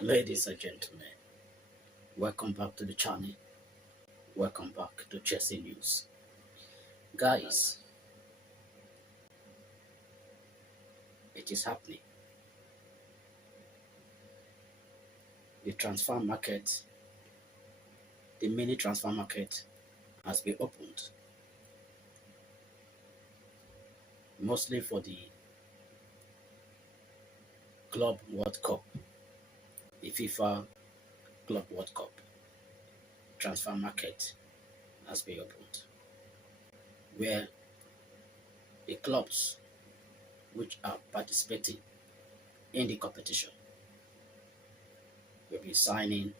Ladies and gentlemen, welcome back to the channel. Welcome back to Chelsea News. Guys, it is happening. The transfer market, the mini transfer market has been opened, mostly for the Club World Cup, the FIFA Club World Cup transfer market has been opened, where the clubs which are participating in the competition will be signing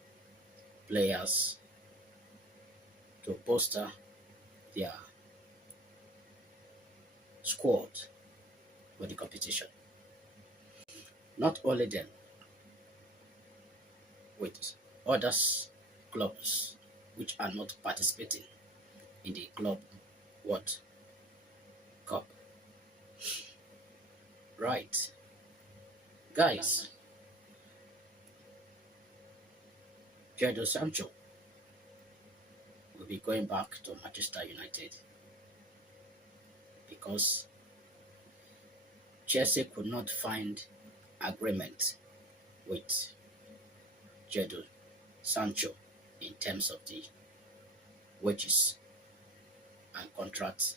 players to bolster their squad for the competition. Not only them, with other clubs which are not participating in the Club World Cup. Right. Guys, Jadon Sancho will be going back to Manchester United because Chelsea could not find agreement with Jadon Sancho in terms of the wages and contract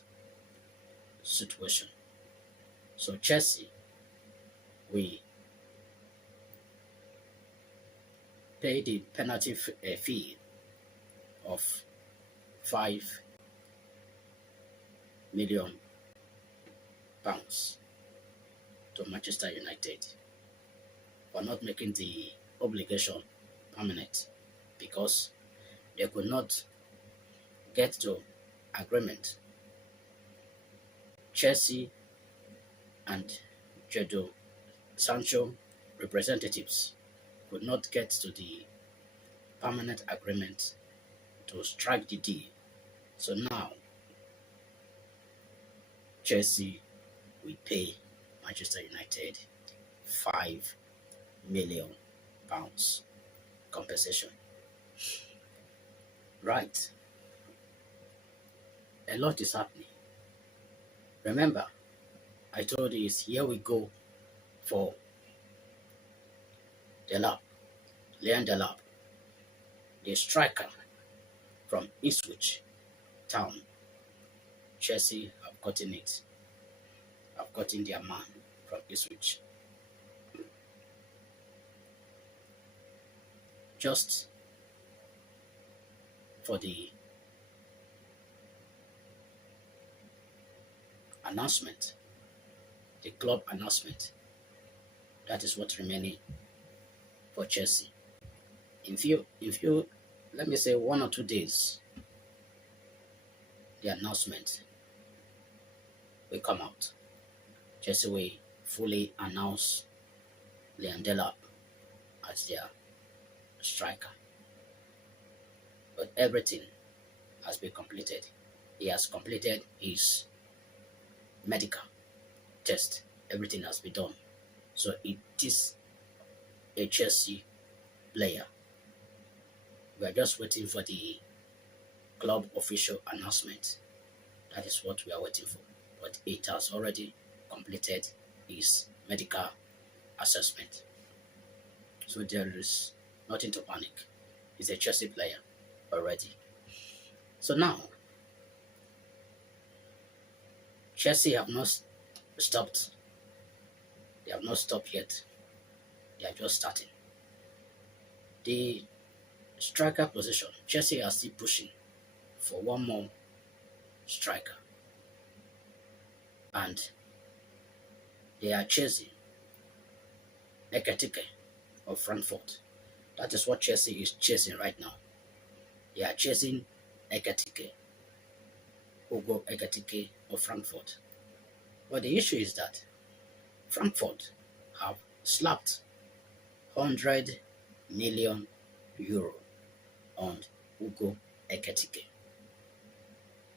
situation. So Chelsea will pay the penalty fee of £5 million to Manchester United for not making the obligation permanent because they could not get to agreement. Chelsea and Jadon Sancho representatives could not get to the permanent agreement to strike the deal. So now Chelsea will pay Manchester United £5 million compensation. Right. A lot is happening. Remember, I told you it's here we go for Leon Delap, the striker from Ipswich Town. Chelsea have gotten it. Have gotten their man from Ipswich. Just for the announcement, the club announcement, that is what's remaining for Chelsea. In few, let me say 1 or 2 days, the announcement will come out. Chelsea will fully announce Leon Delap as their striker. But everything has been completed. He has completed his medical test. Everything has been done. So it is a Chelsea player. We are just waiting for the club official announcement. That is what we are waiting for. But it has already completed his medical assessment. So there is nothing to panic. He's a Chelsea player already. So now, Chelsea have not stopped. They have not stopped yet. They are just starting. The striker position, Chelsea are still pushing for one more striker. And they are chasing Ekatike of Frankfurt. That is what Chelsea is chasing right now. They are chasing Ekatike, Hugo Ekatike of Frankfurt. But the issue is that Frankfurt have slapped €100 million on Hugo Ekatike,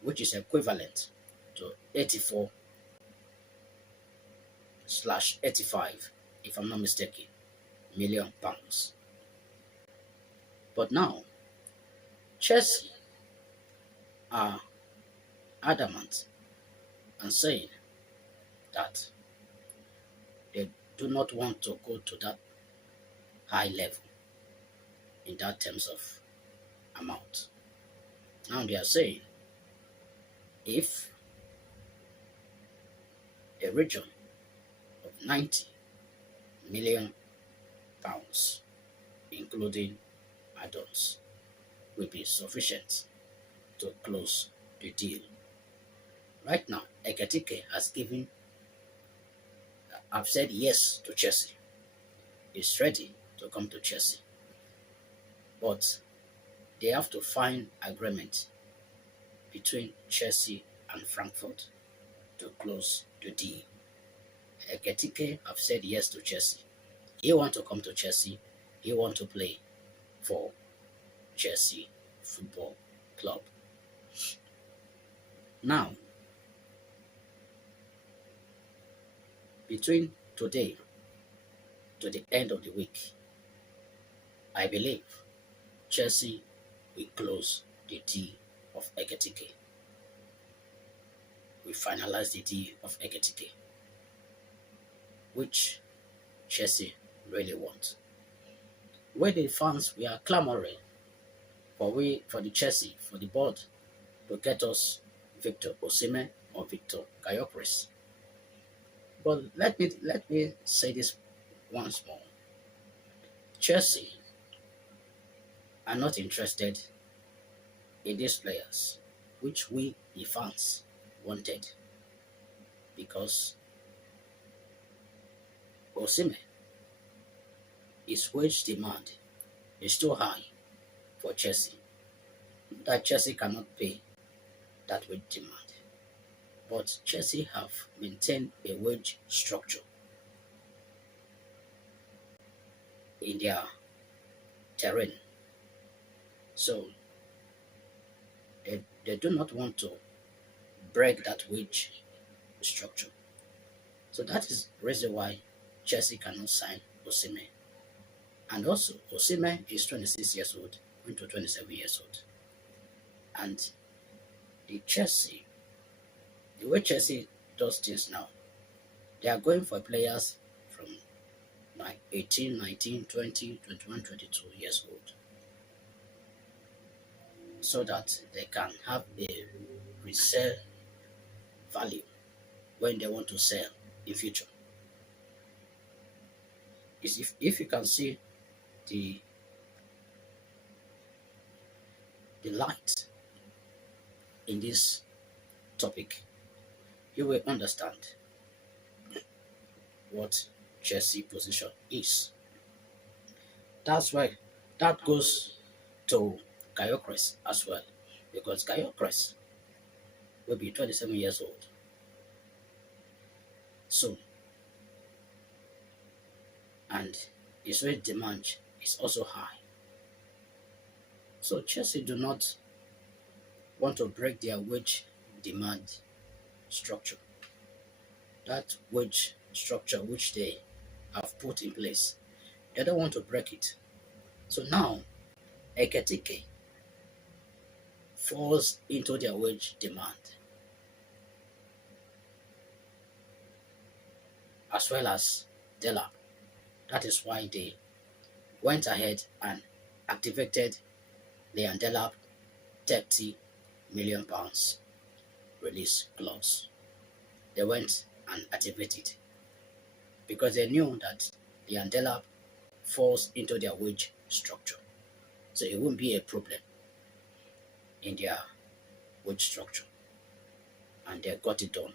which is equivalent to 84/85, if I'm not mistaken, £1 million. But now, Chelsea are adamant and saying that they do not want to go to that high level in that terms of amount. Now they are saying if a region of 90 million pounds, including add-ons, will be sufficient to close the deal. Right now, Ekatike have said yes to Chelsea. He's ready to come to Chelsea. But they have to find agreement between Chelsea and Frankfurt to close the deal. Ekatike have said yes to Chelsea. He want to come to Chelsea. He want to play for Chelsea Football Club. Now, between today to the end of the week, I believe Chelsea will close the deal of Ekatike. We finalize the deal of Ekatike, which Chelsea really want. Where the fans we are clamoring for the Chelsea, for the board to get us Victor Osimhen or Victor Gyökeres. But let me say this once more. Chelsea are not interested in these players, which we, the fans, wanted, because Osimhen, his wage demand is too high for Chelsea, that Chelsea cannot pay that wage demand. But Chelsea have maintained a wage structure in their terrain. So they do not want to break that wage structure. So that is the reason why Chelsea cannot sign Osimhen. And also, Osimhen is 26 years old, going to 27 years old. And the way Chelsea does things now, they are going for players from 18, 19, 20, 21, 22 years old, so that they can have a resale value when they want to sell in future. If you can see the light in this topic, you will understand what Chelsea position is. That's why that goes to Gyökeres as well, because Gyökeres will be 27 years old soon, and his wage demand is also high. So Chelsea do not want to break their wage demand structure. That wage structure which they have put in place, they don't want to break it. So now Ekatike falls into their wage demand, as well as Delap. That is why they went ahead and activated Leon Delap 30 million pounds release clause. They went and activated because they knew that Leon Delap falls into their wage structure. So it won't be a problem in their wage structure. And they got it done.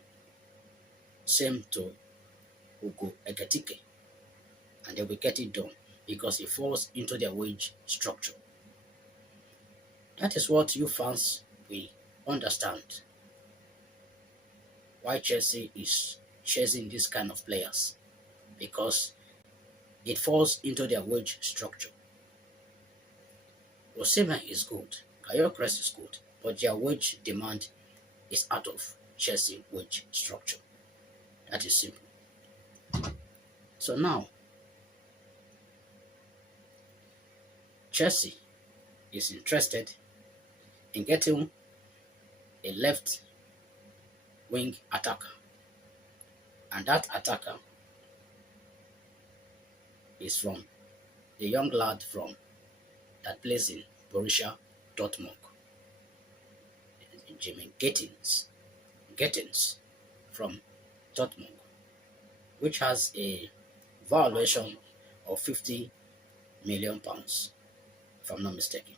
Same to Ugo Ekatike. And they will get it done because it falls into their wage structure. That is what you fans will understand. Why Chelsea is chasing this kind of players. Because it falls into their wage structure. Osimhen is good, Gyökeres is good, but their wage demand is out of Chelsea wage structure. That is simple. So now, Chelsea is interested in getting a left wing attacker, and that attacker is from a young lad from that plays in Borussia Dortmund, Jimmy Gettins from Dortmund, which has a valuation of £50 million, if I'm not mistaken.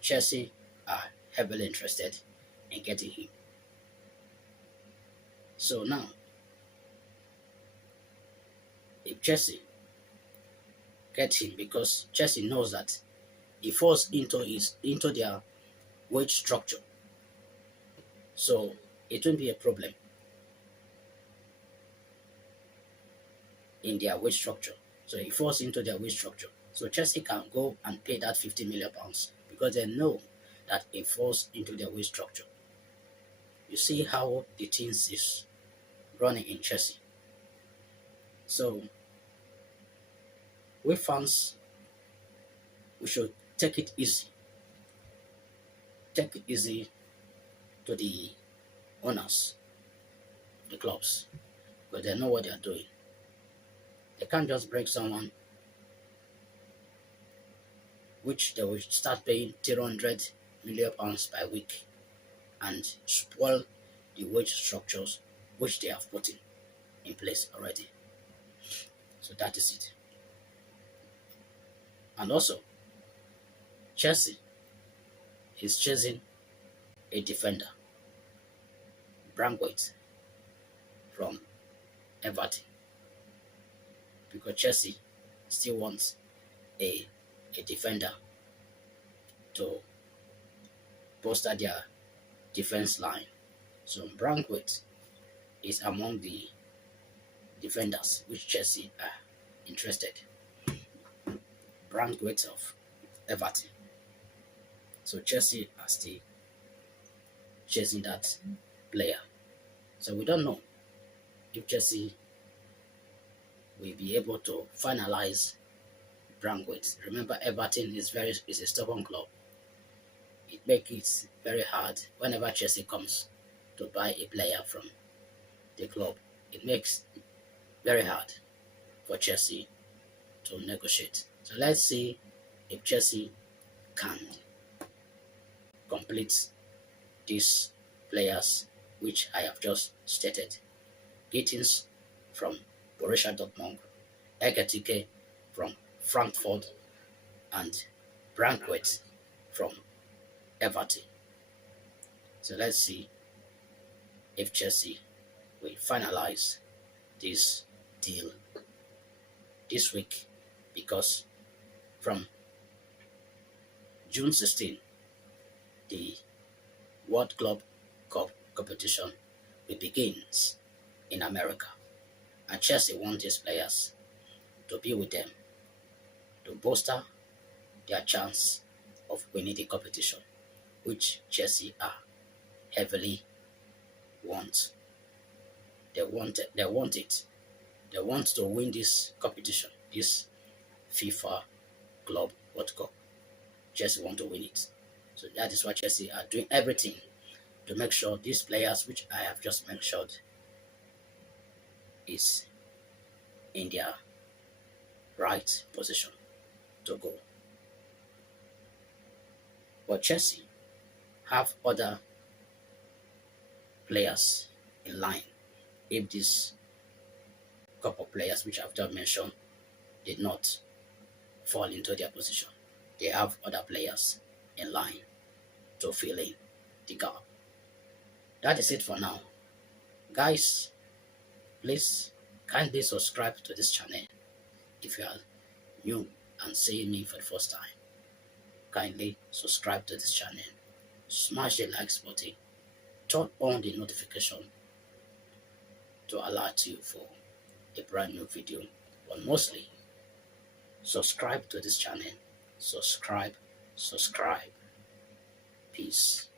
Chelsea are heavily interested in getting him. So now, if Chelsea get him, because Chelsea knows that he falls into their wage structure, so it won't be a problem in their wage structure. So he falls into their wage structure. So Chelsea can go and pay that £50 million because they know that it falls into their wage structure. You see how the things is running in Chelsea. So we fans, we should take it easy. Take it easy to the owners, the clubs, because they know what they are doing. They can't just break someone which they will start paying £300 million by week and spoil the wage structures which they have put in place already. So that is it. And also, Chelsea is chasing a defender, Braithwaite from Everton, because Chelsea still wants a defender to bolster their defense line. So Braithwaite is among the defenders which Chelsea are interested. Braithwaite of Everton. So Chelsea are still chasing that player. So we don't know if Chelsea will be able to finalize Braithwaite. Remember, Everton is a stubborn club. It makes it very hard whenever Chelsea comes to buy a player from the club. It makes it very hard for Chelsea to negotiate. So let's see if Chelsea can complete these players which I have just stated. Gittins from Borussia Dortmund, Ekitike from Frankfurt, and Braithwaite from Everton. So let's see if Chelsea will finalize this deal this week, because from June 16, the World Club Cup competition begins in America, and Chelsea want these players to be with them to bolster their chance of winning the competition, which Chelsea are heavily want. They want it. They want to win this competition, this FIFA Club World Cup. Chelsea want to win it. So that is why Chelsea are doing everything to make sure these players, which I have just mentioned, is in their right position to go. But Chelsea have other players in line if this couple of players which I've just mentioned did not fall into their position. They have other players in line to fill in the gap. That is it for now. Guys, please kindly subscribe to this channel if you are new and seeing me for the first time. Kindly subscribe to this channel, smash the like button, turn on the notification to alert you for a brand new video, but mostly subscribe to this channel. Subscribe. Peace.